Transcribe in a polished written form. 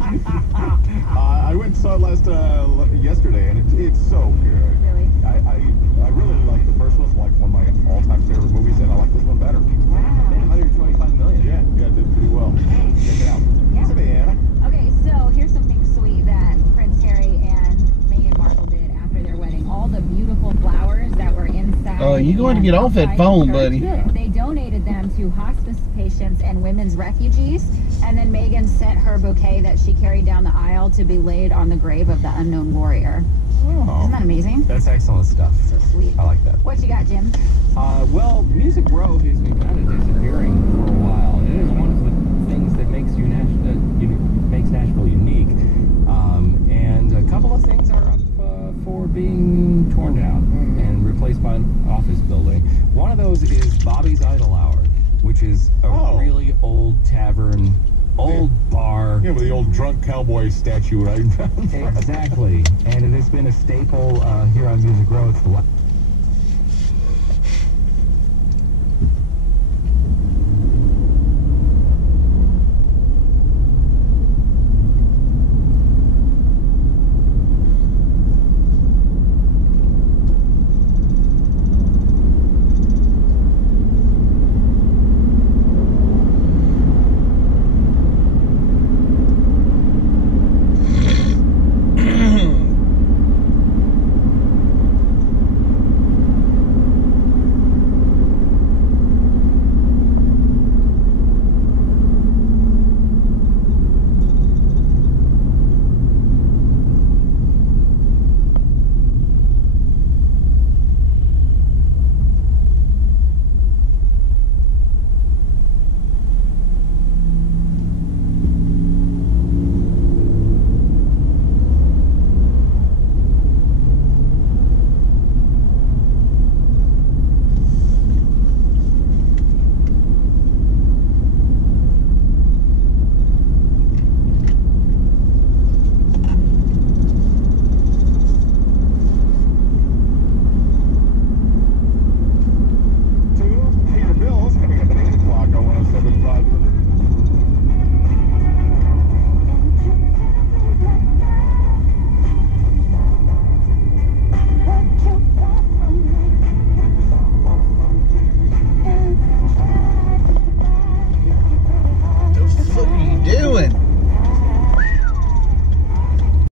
I went and saw it yesterday, and it's so good. Really? I really like the first one. It's like one of my all-time favorite movies, and I like this one better. Wow. Made 125 million. Yeah, it did pretty well. Check it out. Yeah. Savannah. Okay, so here's something sweet that Prince Harry and Meghan Markle did after their wedding. All the beautiful flowers that were inside. Oh, you're going to get off that phone, buddy. They donated them to hospice patients and women's refugees, and then Meghan sent her bouquet that she carried down the aisle to be laid on the grave of the unknown warrior. Oh. Isn't that amazing? That's excellent stuff. So sweet. I like that. What you got, Jim? Well, Music Row has been kind of disappearing for a while. It is one of the things that makes makes Nashville unique. And a couple of things are up for being torn down and replaced by an office building. One of those is Bobby's Idle Hour, which is a really old tavern, old bar. Yeah, with the old drunk cowboy statue right in front. Exactly. And it has been a staple here on Music Row. It's the